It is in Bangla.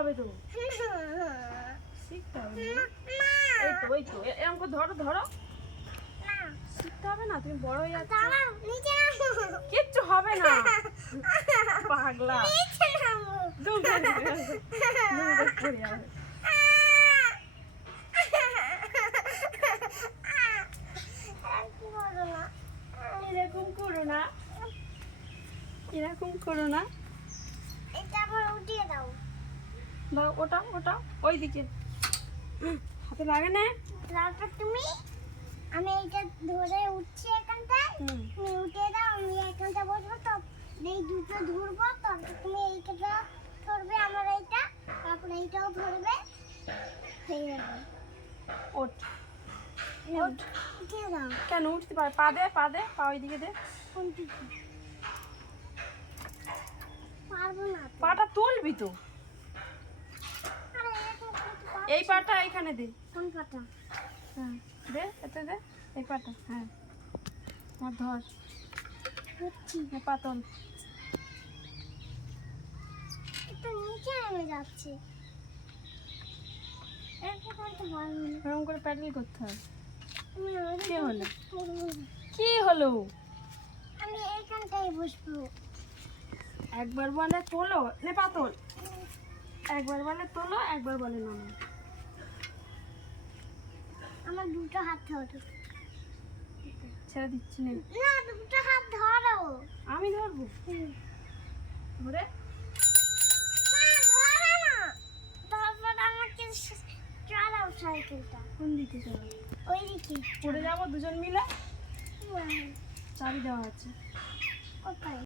হবে তো, শিখতে হবে। ওই তো এরকম করে ধরো ধরো, শিখতে হবে না, তুমি বড় হয়ে যাচ্ছ। কিচ্ছু হবে না পাগলা, দুম করে পড়ে যাবে। এরকম করো না, এরকম করো না। দাও ওটা ওটা ওইদিকে হাতে লাগে না। তারপর তুমি, আমি এইটা ধরে উঠছি এখানটায়, তুমি উঠে দাও, আমি এখানটা বসবো, তো এই দুটো ধরবো, তারপর তুমি এইটা ধরবে, আমার এইটা, তারপর এইটাও ধরবে, হয়ে যাবে। ওঠ ওঠ। উঠে দাও। কেন উঠতে পারে? পা দে পা দে, পা ওইদিকে দে। কোন দিকে? পারবো না তো। পাটা তুলবি তো, আরে এরকম করতে পারছি। এই পাটা এখানে দে। কোন পাটা? হ্যাঁ দে, এতে দে, এই পাটা। হ্যাঁ আর ধর, হচ্ছি। পাতল। একটু নিচে নেমে যাচ্ছে, এরকম করতে পারবো না। এরকম করে প্যাডেল করতে হয়। আমি কি হলো? করবো না। কি হলো? আমি এইখানটায় বসবো। একবার বলে তোলো, নে পাতল। একবার বলে তোলো, একবার বলে নামো। আমার দুটো হাত ধরো। ছেড়ে দিচ্ছি না, না, দুটো হাত ধরো। আমি ধরবো। ধরে না, ধরো না। তারপর আমাকে চালাও সাইকেলটা। কোন দিকে চলো? ওই দিকে। পড়ে যাবো দুজন মিলে। হুম, চাবি দেওয়া আছে। কোথায়?